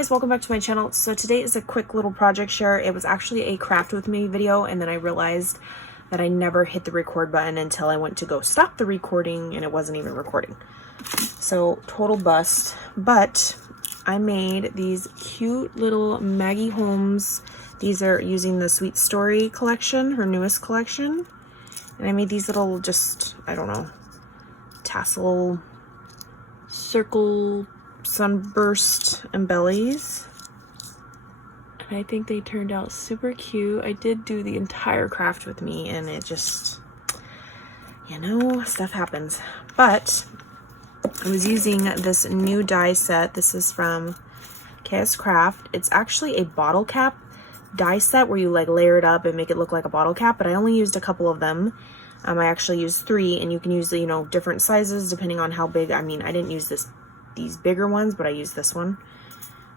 Guys, welcome back to my channel. So today is a quick little project share. It was actually a craft with me video, and then I realized that I never hit the record button until I went to go stop the recording and it wasn't even recording. So total bust, but I made these cute little Maggie Holmes. These are using the Sweet Story collection, her newest collection. And I made these little, just, I don't know, tassel, circle, sunburst embellies. And I think they turned out super cute. I did do the entire craft with me, and it just, you know, stuff happens. But I was using this new die set. This is from KS Craft. It's actually a bottle cap die set where you like layer it up and make it look like a bottle cap, but I only used a couple of them. I actually used 3, and you can use, you know, different sizes depending on how big. I mean, I didn't use these bigger ones, but I used this one.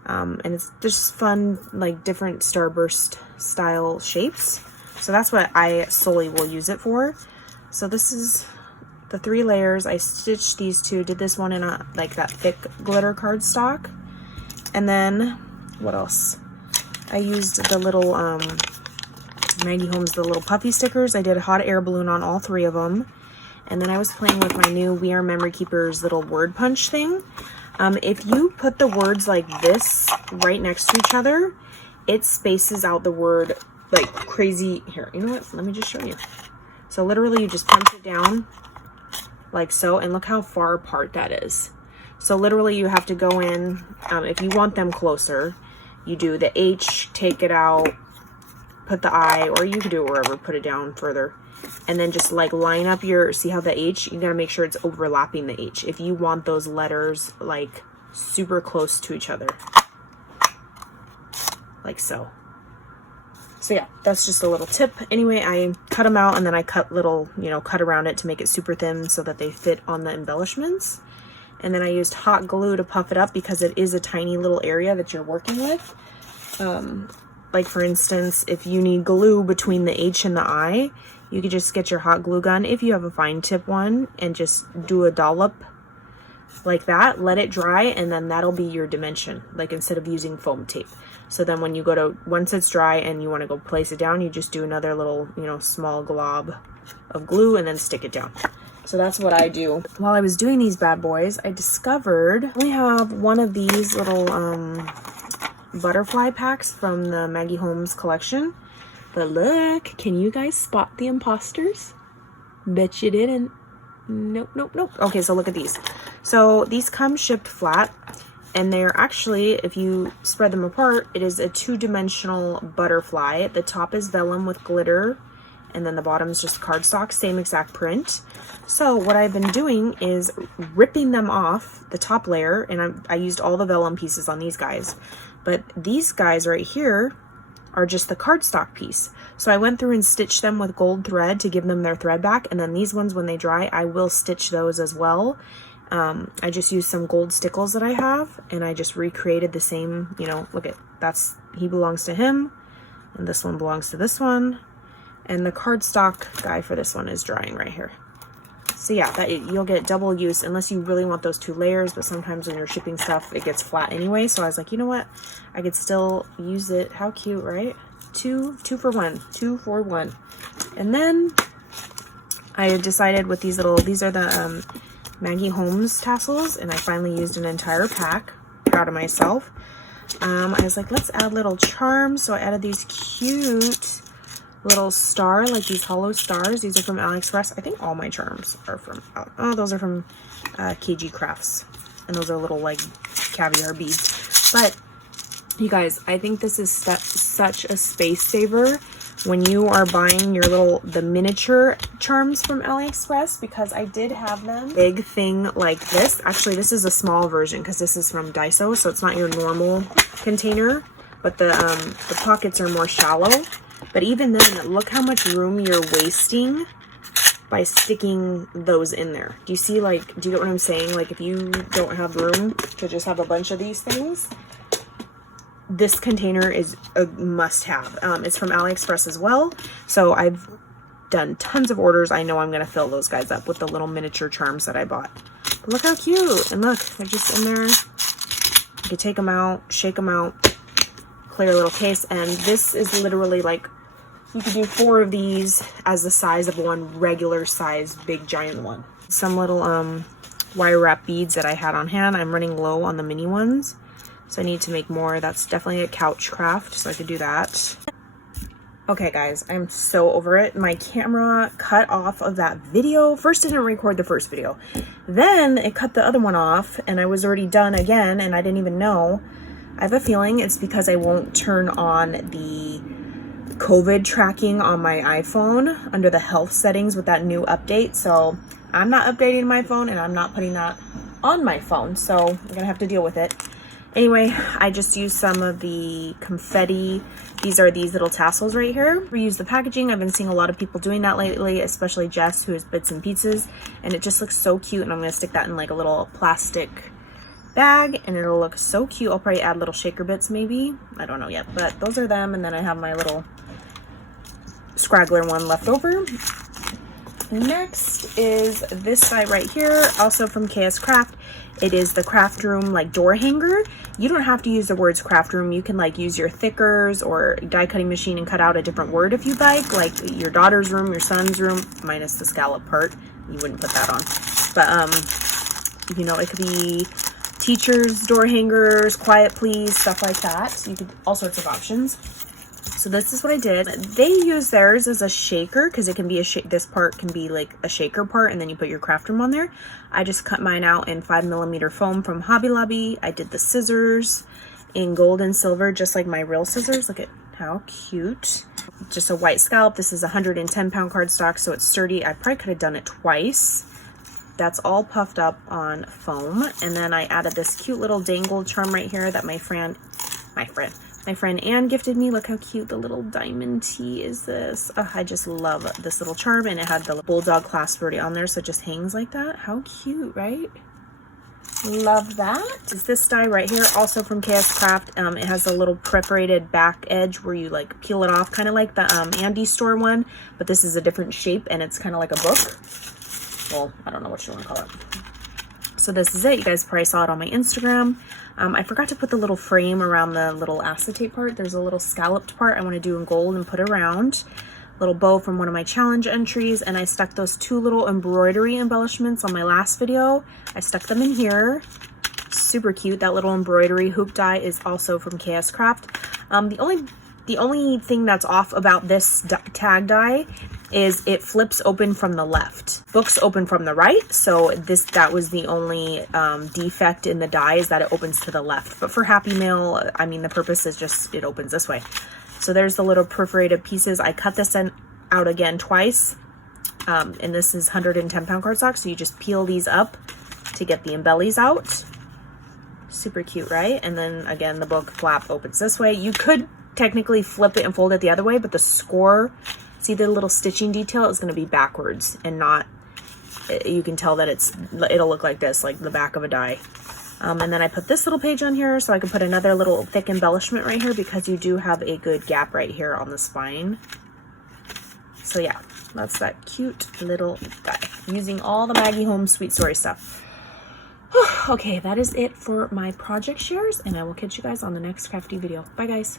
And it's just fun, like different starburst style shapes. So that's what I solely will use it for. So this is the 3 layers. I stitched these 2, did this one in a like that thick glitter cardstock. And then what else? I used the little Maggie Holmes, the little puffy stickers. I did a hot air balloon on all 3 of them. And then I was playing with my new We Are Memory Keepers little word punch thing. If you put the words like this right next to each other, it spaces out the word like crazy. Here, you know what? Let me just show you. So literally you just punch it down like so, and look how far apart that is. So literally you have to go in, if you want them closer, you do the H, take it out, put the I, or you can do it wherever, put it down further. And then just like line up your, see how the H, you gotta make sure it's overlapping the H if you want those letters like super close to each other, like so. So yeah, that's just a little tip. Anyway, I cut them out, and then I cut little, you know, cut around it to make it super thin so that they fit on the embellishments. And then I used hot glue to puff it up because it is a tiny little area that you're working with. Like for instance, if you need glue between the H and the I, you could just get your hot glue gun, if you have a fine tip one, and just do a dollop like that, let it dry, and then that'll be your dimension, like instead of using foam tape. So then when you go to, once it's dry and you want to go place it down, you just do another little, you know, small glob of glue and then stick it down. So that's what I do. While I was doing these bad boys, I discovered I have one of these little butterfly packs from the Maggie Holmes collection. But look, can you guys spot the imposters? Bet you didn't. Nope, nope, nope. Okay, so look at these. So these come shipped flat, and they're actually, if you spread them apart, it is a 2-dimensional butterfly. The top is vellum with glitter, and then the bottom is just cardstock, same exact print. So what I've been doing is ripping them off the top layer, and I used all the vellum pieces on these guys. But these guys right here are just the cardstock piece. So I went through and stitched them with gold thread to give them their thread back, and then these ones, when they dry, I will stitch those as well. I just used some gold stickles that I have, and I just recreated the same, you know, look at, that's, he belongs to him, and this one belongs to this one, and the cardstock guy for this one is drying right here. So yeah, that you'll get double use unless you really want those 2 layers, but sometimes when you're shipping stuff, it gets flat anyway. So I was like, you know what? I could still use it. How cute, right? 2 for 1, 2 for 1. And then I decided with these little, these are the Maggie Holmes tassels, and I finally used an entire pack. Proud of myself. I was like, let's add little charms. So I added these cute little star, like these hollow stars. These are from AliExpress. I think all my charms are from, oh, those are from KG Crafts, and those are little like caviar beads. But you guys, I think this is such a space saver when you are buying your the miniature charms from AliExpress, because I did have them big thing like this. Actually, this is a small version because this is from Daiso, so it's not your normal container, but the pockets are more shallow. But even then, look how much room you're wasting by sticking those in there. Do you see, like, do you get what I'm saying? Like, if you don't have room to just have a bunch of these things, this container is a must-have. It's from AliExpress as well. So I've done tons of orders. I know I'm going to fill those guys up with the little miniature charms that I bought. But look how cute. And look, they're just in there. You you take them out, shake them out, clear little case, and this is literally like, you could do 4 of these as the size of one regular size big giant one. Some little wire wrap beads that I had on hand. I'm running low on the mini ones, so I need to make more. That's definitely a couch craft, so I could do that. Okay guys, I'm so over it. My camera cut off of that video. First it didn't record the first video, then it cut the other one off, and I was already done again and I didn't even know. I have a feeling it's because I won't turn on the COVID tracking on my iPhone under the health settings with that new update. So I'm not updating my phone and I'm not putting that on my phone, so I'm gonna have to deal with it. Anyway, I just used some of the confetti. These are these little tassels right here. Reuse the packaging. I've been seeing a lot of people doing that lately, especially Jess, who has Bits and Pizzas, and it just looks so cute. And I'm gonna stick that in like a little plastic bag and it'll look so cute. I'll probably add little shaker bits maybe. I don't know yet, but those are them. And then I have my little scraggler one left over. Next is this side right here, also from KS Craft. It is the craft room like door hanger. You don't have to use the words craft room. You can like use your thickers or die cutting machine and cut out a different word if you'd like your daughter's room, your son's room, minus the scallop part. You wouldn't put that on. But you know, it could be teachers, door hangers, quiet please, stuff like that. You could, all sorts of options. So this is what I did. They use theirs as a shaker because it can be this part can be like a shaker part, and then you put your craft room on there. I just cut mine out in 5mm foam from Hobby Lobby. I did the scissors in gold and silver, just like my real scissors. Look at how cute. Just a white scallop. This is 110-pound cardstock, so it's sturdy. I probably could have done it twice. That's all puffed up on foam. And then I added this cute little dangle charm right here that my friend Anne gifted me. Look how cute the little diamond T is this. Oh, I just love this little charm, and it had the bulldog clasp already on there, so it just hangs like that. How cute, right? Love that. Is this die right here, also from KS Craft. It has a little perforated back edge where you like peel it off, kind of like the Andy store one, but this is a different shape and it's kind of like a book. Well, I don't know what you want to call it. So this is it. You guys probably saw it on my Instagram. I forgot to put the little frame around the little acetate part. There's a little scalloped part I want to do in gold and put around. Little bow from one of my challenge entries, and I stuck those 2 little embroidery embellishments on my last video. I stuck them in here. Super cute. That little embroidery hoop die is also from KS Craft. The only thing that's off about this tag die is it flips open from the left. Books open from the right, so that was the only defect in the die, is that it opens to the left. But for Happy Mail, I mean, the purpose is just it opens this way. So there's the little perforated pieces. I cut this out again twice, and this is 110-pound cardstock, so you just peel these up to get the embellies out. Super cute, right? And then again, the book flap opens this way. You could technically flip it and fold it the other way, but the score, see the little stitching detail, is going to be backwards and not, you can tell that it'll look like this, like the back of a die. And then I put this little page on here so I can put another little thick embellishment right here, because you do have a good gap right here on the spine. So yeah, that's that cute little die using all the Maggie Home Sweet Story stuff. Okay, that is it for my project shares, and I will catch you guys on the next crafty video. Bye guys.